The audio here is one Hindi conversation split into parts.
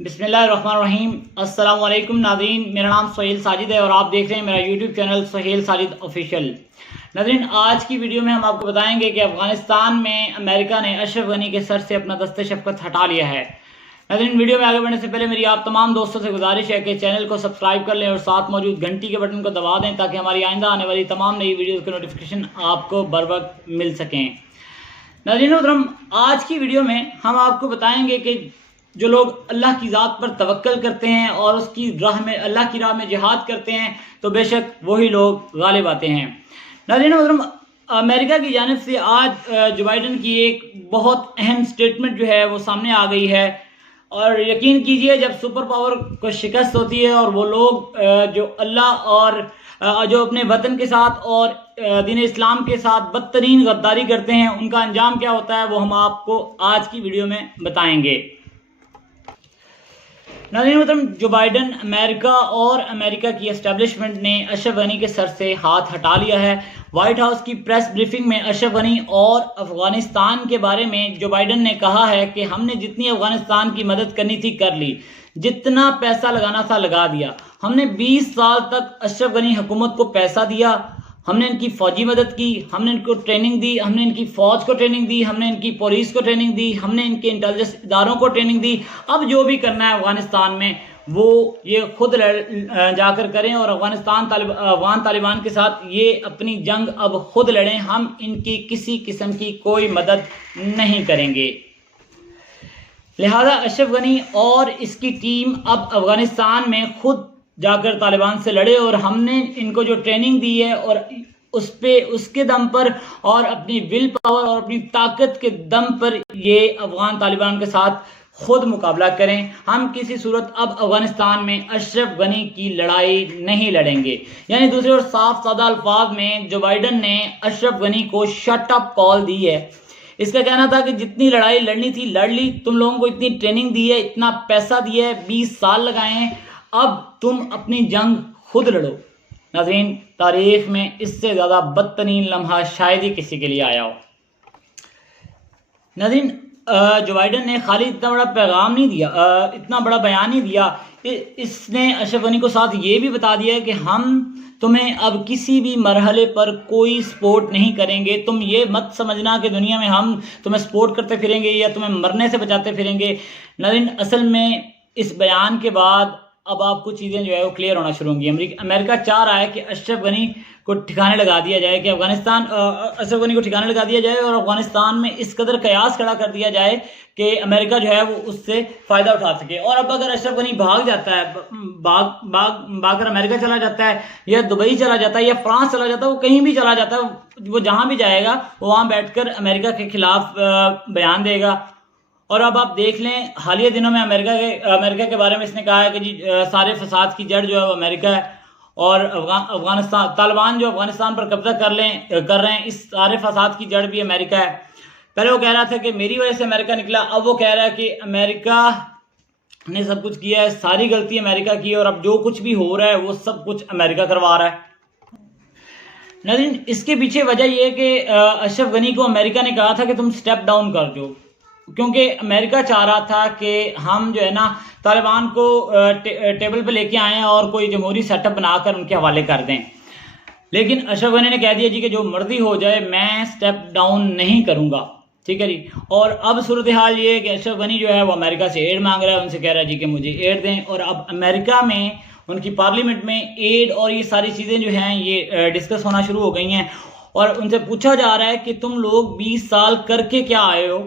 बिस्मिल्लाहिर्रहमानिर्रहीम। अस्सलाम वालेकुम नाज़रीन, मेरा नाम सोहेल साजिद है और आप देख रहे हैं मेरा YouTube channel Sohail Sajid official. नाज़रीन, आज की वीडियो में हम आपको बताएंगे कि अफ़गानिस्तान में अमेरिका ने अशरफ गनी के सर से अपना दस्ते शफ़क़त हटा लिया है। नाज़रीन, वीडियो में आगे बढ़ने से पहले मेरी आप तमाम दोस्तों से गुजारिश है कि चैनल को सब्सक्राइब कर लें और साथ मौजूद घंटी के बटन को दबा दें ताकि हमारी आइंदा आने वाली तमाम नई वीडियोज़ के नोटिफिकेशन आपको बर वक्त मिल सकें। नाज़रीन, आज की वीडियो में हम आपको बताएंगे कि जो लोग अल्लाह की ज़ात पर तवक्कल करते हैं और उसकी राह में अल्लाह की राह में जिहाद करते हैं तो बेशक वही लोग गालिब आते हैं। नाज़रीन, अमेरिका की जानिब से आज जो बाइडन की एक बहुत अहम स्टेटमेंट जो है वो सामने आ गई है और यकीन कीजिए जब सुपर पावर को शिकस्त होती है और वो लोग जो अल्लाह और जो अपने वतन के साथ और दीन इस्लाम के साथ बदतरीन गद्दारी करते हैं उनका अंजाम क्या होता है वो हम आपको आज की वीडियो में बताएंगे। नाज़रीन, जो बाइडन अमेरिका और अमेरिका की एस्टेब्लिशमेंट ने अशरफ गनी के सर से हाथ हटा लिया है। वाइट हाउस की प्रेस ब्रीफिंग में अशरफ गनी और अफगानिस्तान के बारे में जो बाइडन ने कहा है कि हमने जितनी अफगानिस्तान की मदद करनी थी कर ली, जितना पैसा लगाना था लगा दिया। हमने 20 साल तक अशरफ गनी हुकूमत को पैसा दिया, हमने इनकी फ़ौजी मदद की, हमने इनको ट्रेनिंग दी, हमने इनकी फ़ौज को ट्रेनिंग दी, हमने इनकी पुलिस को ट्रेनिंग दी, हमने इनके इंटेलिजेंस इदारों को ट्रेनिंग दी। अब जो भी करना है अफ़गानिस्तान में वो ये खुद जाकर करें और अफ़गान तालिबान के साथ ये अपनी जंग अब खुद लड़ें। हम इनकी किसी किस्म की कोई मदद नहीं करेंगे। लिहाजा अशरफ गनी और इसकी टीम अब अफ़गानिस्तान में खुद जाकर तालिबान से लड़े और हमने इनको जो ट्रेनिंग दी है और उसके दम पर और अपनी विल पावर और अपनी ताकत के दम पर ये अफ़गान तालिबान के साथ खुद मुकाबला करें। हम किसी सूरत अब अफ़गानिस्तान में अशरफ गनी की लड़ाई नहीं लड़ेंगे। यानी दूसरी ओर साफ सादा अल्फाज में जो बाइडन ने अशरफ गनी को शट अप कॉल दी है। इसका कहना था कि जितनी लड़ाई लड़नी थी लड़ ली, तुम लोगों को इतनी ट्रेनिंग दी है, इतना पैसा दिया है, 20 साल लगाए हैं, अब तुम अपनी जंग खुद लड़ो। नाज़रीन, तारीख में इससे ज़्यादा बदतरीन लम्हा शायद ही किसी के लिए आया हो। नाज़रीन, जो बाइडन ने खाली इतना बड़ा पैगाम नहीं दिया, इतना बड़ा बयान नहीं दिया, इसने अशरफ गनी को साथ ये भी बता दिया कि हम तुम्हें अब किसी भी मरहले पर कोई सपोर्ट नहीं करेंगे। तुम ये मत समझना कि दुनिया में हम तुम्हें सपोर्ट करते फिरेंगे या तुम्हें मरने से बचाते फिरेंगे। नाज़रीन, असल में इस बयान के बाद अब आपको चीज़ें जो है वो क्लियर होना शुरू होंगी। अमेरिका चाह रहा है कि अशरफ गनी को ठिकाने लगा दिया जाए, कि अशरफ गनी को ठिकाने लगा दिया जाए और अफगानिस्तान में इस कदर कयास खड़ा कर दिया जाए कि अमेरिका जो है वो उससे फ़ायदा उठा सके। और अब अगर अशरफ गनी भाग जाता है, भाग कर अमेरिका चला जाता है या दुबई चला जाता है या फ्रांस चला जाता है, वो कहीं भी चला जाता है, वो जहाँ भी जाएगा वो वहाँ बैठकर अमेरिका के खिलाफ बयान देगा। और अब आप देख लें हालिया दिनों में अमेरिका के बारे में इसने कहा है कि जी सारे फसाद की जड़ जो है वो अमेरिका है और अफगानिस्तान तालिबान जो अफगानिस्तान पर कब्जा कर रहे हैं, इस सारे फसाद की जड़ भी अमेरिका है। पहले वो कह रहा था कि मेरी वजह से अमेरिका निकला, अब वो कह रहा है कि अमेरिका ने सब कुछ किया है, सारी गलती अमेरिका की है और अब जो कुछ भी हो रहा है वो सब कुछ अमेरिका करवा रहा है। नाज़रीन, इसके पीछे वजह यह है कि अशरफ गनी को अमेरिका ने कहा था कि तुम स्टेप डाउन कर दो, क्योंकि अमेरिका चाह रहा था कि हम जो है ना तालिबान को टेबल पे लेके आएँ और कोई जमहूरी सेटअप बनाकर उनके हवाले कर दें। लेकिन अशरफ गनी ने कह दिया जी कि जो मर्जी हो जाए मैं स्टेप डाउन नहीं करूँगा। ठीक है जी। और अब सूरत हाल ये है कि अशरफ गनी जो है वो अमेरिका से एड मांग रहा है, उनसे कह रहा है जी कि मुझे एड दें। और अब अमेरिका में उनकी पार्लियामेंट में एड और ये सारी चीज़ें जो हैं ये डिस्कस होना शुरू हो गई हैं और उनसे पूछा जा रहा है कि तुम लोग 20 साल करके क्या आए हो।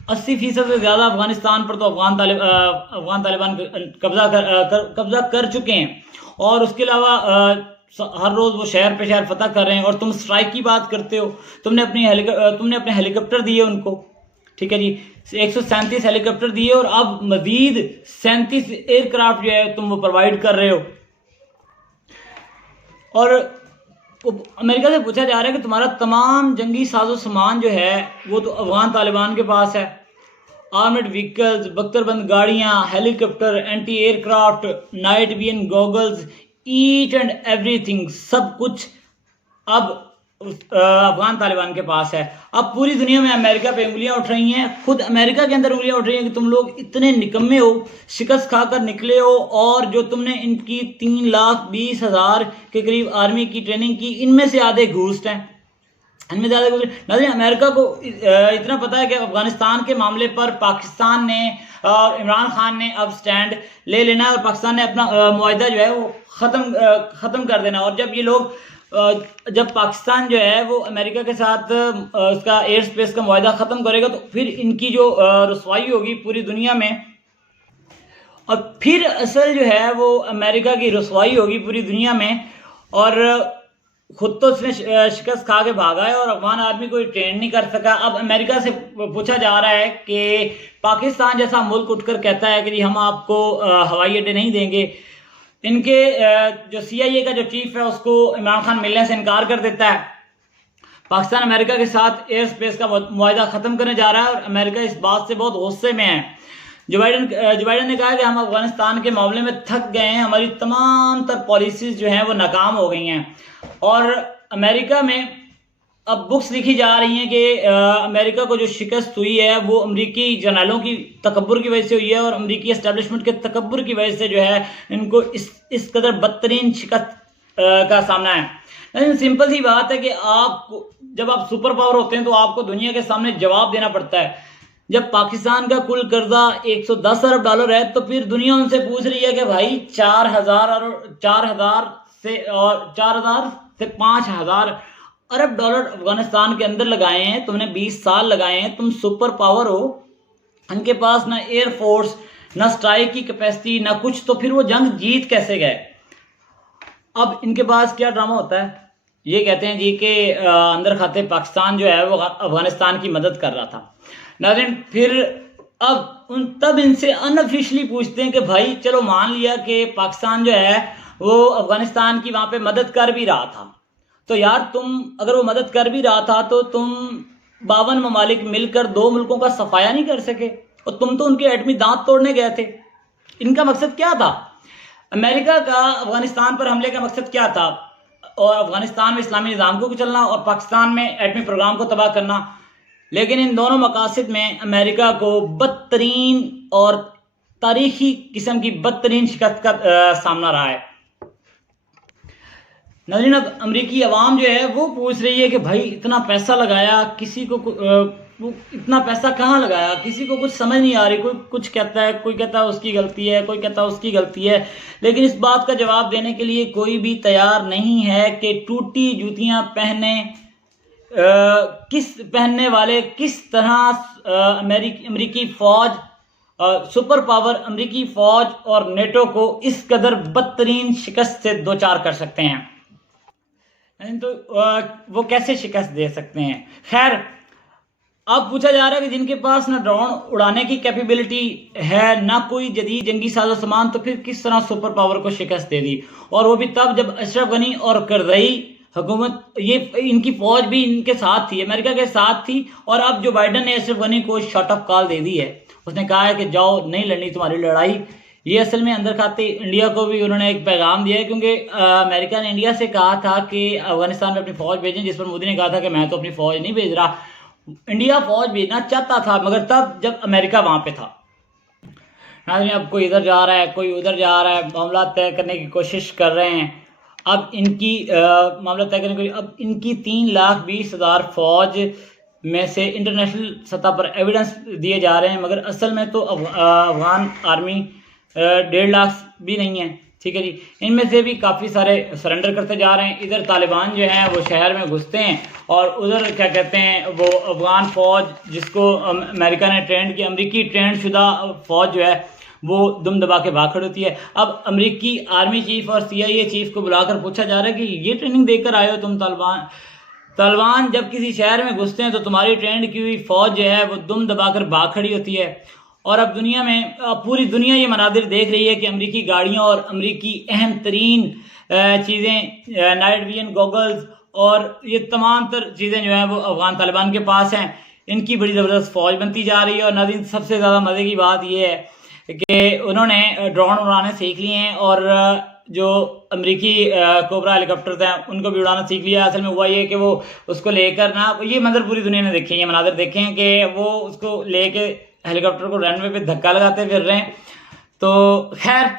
80% से ज़्यादा अफगानिस्तान पर तो अफगान तालिबान कब्जा कर चुके हैं और उसके अलावा हर रोज़ वो शहर पे शहर फतह कर रहे हैं और तुम स्ट्राइक की बात करते हो। तुमने अपने हेलीकॉप्टर दिए उनको, ठीक है जी, 137 हेलीकॉप्टर दिए और अब मजीद 37 एयरक्राफ्ट जो है तुम वो प्रोवाइड कर रहे हो। और अमेरिका से पूछा जा रहा है कि तुम्हारा तमाम जंगी साजो सामान जो है वो तो अफगान तालिबान के पास है। आर्मड व्हीकल्स, बख्तरबंद गाड़ियाँ, helicopter, anti aircraft, night vision goggles, each and everything, सब कुछ अब अफगान तालिबान के पास है। अब पूरी दुनिया में अमेरिका पे उंगलियां उठ रही हैं, खुद अमेरिका के अंदर उंगलियां उठ रही हैं कि तुम लोग इतने निकम्मे हो, शिकस्त खाकर निकले हो, और जो तुमने इनकी 3,20,000 के करीब आर्मी की ट्रेनिंग की, इनमें से आधे घूस्ट हैं, इनमें ज़्यादा कुछ नहीं। अमेरिका को इतना पता है कि अफगानिस्तान के मामले पर पाकिस्तान ने और इमरान खान ने अब स्टैंड ले लेना है और पाकिस्तान ने अपना मुआहदा जो है वो ख़त्म कर देना। और जब ये लोग जब पाकिस्तान जो है वो अमेरिका के साथ उसका एयर स्पेस का मुआहदा ख़त्म करेगा, तो फिर इनकी जो रसवाई होगी पूरी दुनिया में, और फिर असल जो है वो अमेरिका की रसवाई होगी पूरी दुनिया में। और खुद तो उसने शिकस्त खा के भागा है और अफगान आर्मी को ट्रेन नहीं कर सका। अब अमेरिका से पूछा जा रहा है कि पाकिस्तान जैसा मुल्क उठकर कहता है कि जी हम आपको हवाई अड्डे नहीं देंगे। इनके जो CIA का जो चीफ है उसको इमरान खान मिलने से इनकार कर देता है। पाकिस्तान अमेरिका के साथ एयर स्पेस का मुआहदा ख़त्म करने जा रहा है और अमेरिका इस बात से बहुत गुस्से में है। जो बाइडन ने कहा कि हम अफगानिस्तान के मामले में थक गए हैं, हमारी तमाम तर पॉलिसीज़ जो हैं वो नाकाम हो गई हैं। और अमेरिका में अब बुक्स लिखी जा रही हैं कि अमेरिका को जो शिकस्त हुई है वो अमेरिकी जर्नलों की तकब्बुर की वजह से हुई है और अमेरिकी एस्टेब्लिशमेंट के तकब्बुर की वजह से जो है इनको इस कदर बदतरीन शिकस्त का सामना है। लेकिन सिंपल सी बात है कि आपको जब आप सुपर पावर होते हैं तो आपको दुनिया के सामने जवाब देना पड़ता है। जब पाकिस्तान का कुल कर्जा 110 अरब डॉलर है तो फिर दुनिया उनसे पूछ रही है कि भाई 4,000 से 5,000 अरब डॉलर अफगानिस्तान के अंदर लगाए हैं, तुमने 20 साल लगाए हैं, तुम सुपर पावर हो, उनके पास ना एयरफोर्स, ना स्ट्राइक की कैपेसिटी, ना कुछ, तो फिर वो जंग जीत कैसे गए? अब इनके पास क्या ड्रामा होता है, ये कहते हैं जी कि अंदर खाते पाकिस्तान जो है वो अफगानिस्तान की मदद कर रहा था। नाज़रीन, फिर तब इनसे अनऑफिशियली पूछते हैं कि भाई चलो मान लिया कि पाकिस्तान जो है वो अफगानिस्तान की वहाँ पे मदद कर भी रहा था, तो यार तुम अगर वो मदद कर भी रहा था तो तुम 52 ममालिक मिलकर 2 मुल्कों का सफाया नहीं कर सके, और तुम तो उनके एटमी दांत तोड़ने गए थे। इनका मकसद क्या था? अमेरिका का अफगानिस्तान पर हमले का मकसद क्या था? और अफगानिस्तान में इस्लामी निज़ाम को चलना और पाकिस्तान में एटमी प्रोग्राम को तबाह करना। लेकिन इन दोनों मकासद में अमेरिका को बदतरीन और तारीखी किस्म की बदतरीन शिकस्त का सामना रहा है। नाज़रीन, अब अमरीकी अवाम जो है वो पूछ रही है कि भाई इतना पैसा लगाया, किसी को इतना पैसा कहाँ लगाया, किसी को कुछ समझ नहीं आ रही। कोई कुछ कहता है, कोई कहता है उसकी गलती है, कोई कहता है उसकी गलती है, लेकिन इस बात का जवाब देने के लिए कोई भी तैयार नहीं है कि टूटी जूतियाँ पहनने वाले किस तरह अमरीकी फ़ौज, सुपर पावर अमरीकी फ़ौज और नेटो को इस कदर बदतरीन शिकस्त से दो चार कर सकते हैं। तो वो कैसे शिकस्त दे सकते हैं? खैर, अब पूछा जा रहा है कि जिनके पास ना ड्रोन उड़ाने की कैपेबिलिटी है, ना कोई जदीद जंगी साजो सामान, तो फिर किस तरह सुपर पावर को शिकस्त दे दी? और वो भी तब जब अशरफ गनी और करज़ई हुकूमत, ये इनकी फौज भी इनके साथ थी, अमेरिका के साथ थी। और अब जो बाइडन ने अशरफ गनी को शॉट ऑफ कॉल दे दी है, उसने कहा है कि जाओ, नहीं लड़नी तुम्हारी लड़ाई। ये असल में अंदर खाते इंडिया को भी उन्होंने एक पैगाम दिया है, क्योंकि अमेरिका ने इंडिया से कहा था कि अफगानिस्तान में अपनी फ़ौज भेजें, जिस पर मोदी ने कहा था कि मैं तो अपनी फ़ौज नहीं भेज रहा। इंडिया फ़ौज भेजना चाहता था, मगर तब जब अमेरिका वहाँ पे था। नाज़रीन, अब कोई इधर जा रहा है, कोई उधर जा रहा है, मामला तय करने की कोशिश कर रहे हैं। अब इनकी मामला तय करने के, अब इनकी 3,20,000 फ़ौज में से इंटरनेशनल सतह पर एविडेंस दिए जा रहे हैं, मगर असल में तो अफगान आर्मी 1.5 लाख भी नहीं है। ठीक है जी, इनमें से भी काफ़ी सारे सरेंडर करते जा रहे हैं। इधर तालिबान जो हैं वो शहर में घुसते हैं, और उधर क्या कहते हैं वो अफगान फ़ौज जिसको अमेरिका ने ट्रेंड किया, अमरीकी ट्रेंड शुदा फ़ौज जो है वो दुम दबा के भाग खड़ी होती है। अब अमरीकी आर्मी चीफ और CIA चीफ को बुलाकर पूछा जा रहा है कि ये ट्रेनिंग देकर आए हो तुम तालिबान जब किसी शहर में घुसते हैं तो तुम्हारी ट्रेंड की हुई फ़ौज जो है वो दुम दबाकर भाग खड़ी होती है। और अब दुनिया में, पूरी दुनिया ये मनादिर देख रही है कि अमरीकी गाड़ियाँ और अमरीकी अहम तरीन चीज़ें, नाइट विजन गॉगल्स और ये तमाम तर चीज़ें जो हैं वो अफगान तालिबान के पास हैं। इनकी बड़ी ज़बरदस्त फ़ौज बनती जा रही है। और नाज़रीन, सबसे ज़्यादा मज़े की बात यह है कि उन्होंने ड्रोन उड़ाने सीख लिए हैं और जो अमेरिकी कोबरा हेलीकॉप्टर थे उनको भी उड़ाना सीख लिया। असल में हुआ ये कि वो उसको लेकर ना, ये मंजर पूरी दुनिया ने देखे, ये मनाजर देखे हैं कि वो उसको लेके हेलीकॉप्टर को रनवे पे धक्का लगाते फिर रहे हैं। तो खैर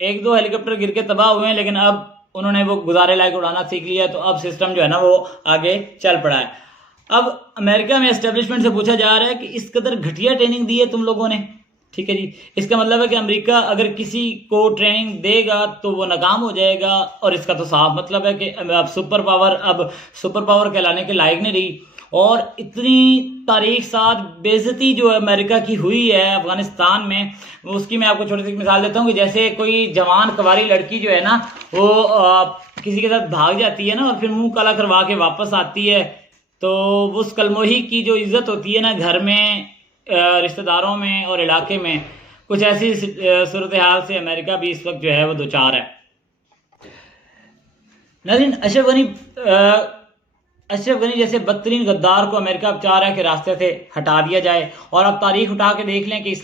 1-2 हेलीकॉप्टर गिर के तबाह हुए हैं, लेकिन अब उन्होंने वो गुजारे लायक उड़ाना सीख लिया, तो अब सिस्टम जो है ना वो आगे चल पड़ा है। अब अमेरिका में एस्टेब्लिशमेंट से पूछा जा रहा है कि इस कदर घटिया ट्रेनिंग दी है तुम लोगों ने, ठीक है जी। इसका मतलब है कि अमेरिका अगर किसी को ट्रेनिंग देगा तो वो नाकाम हो जाएगा, और इसका तो साफ मतलब है कि अब सुपर पावर कहलाने के लायक नहीं रही। और इतनी तारीख साथ बेइज्जती जो अमेरिका की हुई है अफगानिस्तान में, उसकी मैं आपको छोटी सी मिसाल देता हूँ कि जैसे कोई जवान कवारी लड़की जो है ना वो किसी के साथ भाग जाती है ना और फिर मुंह काला करवा के वापस आती है, तो उस कलमोही की जो इज्जत होती है ना घर में, रिश्तेदारों में और इलाके में, कुछ ऐसी सूरत हाल से अमेरिका भी इस वक्त जो है वो दो चार है। नाज़रीन, अशरफ गनी जैसे बदतरीन गद्दार को अमेरिका अब चाह रहा है कि रास्ते से हटा दिया जाए। और अब तारीख उठा के देख लें कि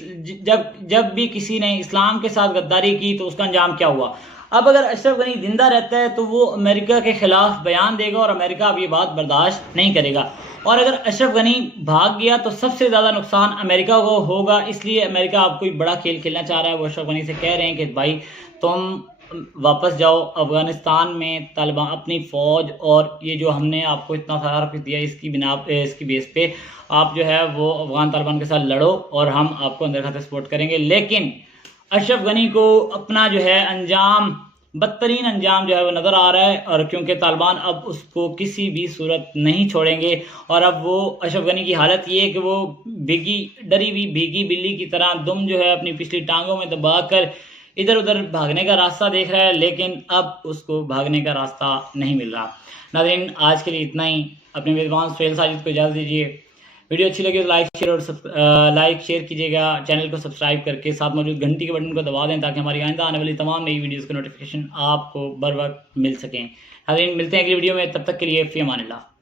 जब भी किसी ने इस्लाम के साथ गद्दारी की तो उसका अंजाम क्या हुआ। अब अगर अशरफ गनी जिंदा रहता है तो वो अमेरिका के खिलाफ बयान देगा और अमेरिका अब ये बात बर्दाश्त नहीं करेगा। और अगर अशरफ गनी भाग गया तो सबसे ज़्यादा नुकसान अमेरिका को होगा। इसलिए अमेरिका अब कोई बड़ा खेल खेलना चाह रहा है। वो अशरफ गनी से कह रहे हैं कि भाई तुम वापस जाओ अफ़गानिस्तान में, तालिबान अपनी फ़ौज और ये जो हमने आपको इतना सारा कुछ दिया इसकी बेस पे आप जो है वो अफ़गान तालिबान के साथ लड़ो और हम आपको अंदर खाते सपोर्ट करेंगे। लेकिन अशरफ गनी को अपना जो है अंजाम, बदतरीन अंजाम जो है वो नज़र आ रहा है, और क्योंकि तालिबान अब उसको किसी भी सूरत नहीं छोड़ेंगे। और अब वो अशरफ गनी की हालत ये है कि वो डरी हुई भीगी बिल्ली की तरह दुम जो है अपनी पिछली टांगों में दबा कर इधर उधर भागने का रास्ता देख रहा है, लेकिन अब उसको भागने का रास्ता नहीं मिल रहा। नाज़रीन, आज के लिए इतना ही। अपने मेज़बान सुहेल साजिद को इजाज़त दीजिए। वीडियो अच्छी लगी तो लाइक शेयर कीजिएगा। चैनल को सब्सक्राइब करके साथ मौजूद घंटी के बटन को दबा दें ताकि हमारी आइंदा आने वाली तमाम नई वीडियोज़ के नोटिफिकेशन आपको बर वक्त मिल सकें। नाज़रीन, मिलते हैं अगली वीडियो में, तब तक के लिए फ़ी अमानिल्लाह।